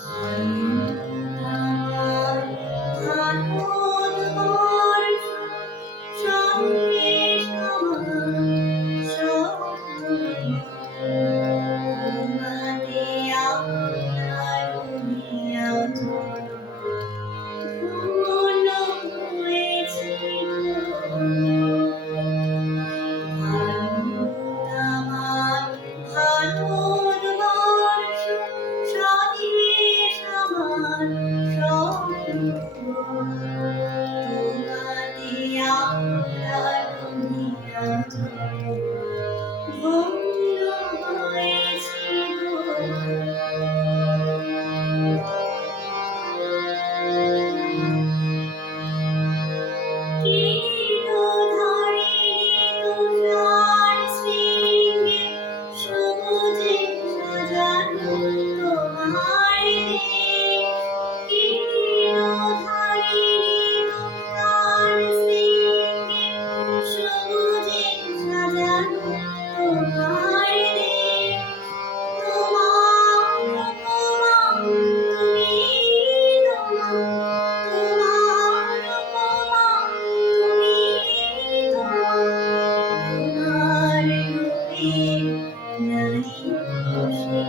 আমার ধানর বর্ষ সন্দেশ আমার তোমাতে আপনার নিয়াত ধন্য হয়েছি আমার ধানর বর্ষ স্বদেশ আমার তোমাতে আপনার নিয়াত ধন্য হয়েছি কিরোধারী তুষার শৃঙ্গে সবুজে সাজানো তোমার দেশ। কিরোধারী তুষার শৃঙ্গে সবুজে সাজানো তোমার দেশ। তোমার উপমা তুমি তোমার উপমা তুমি তোমার রূপে নারী বসে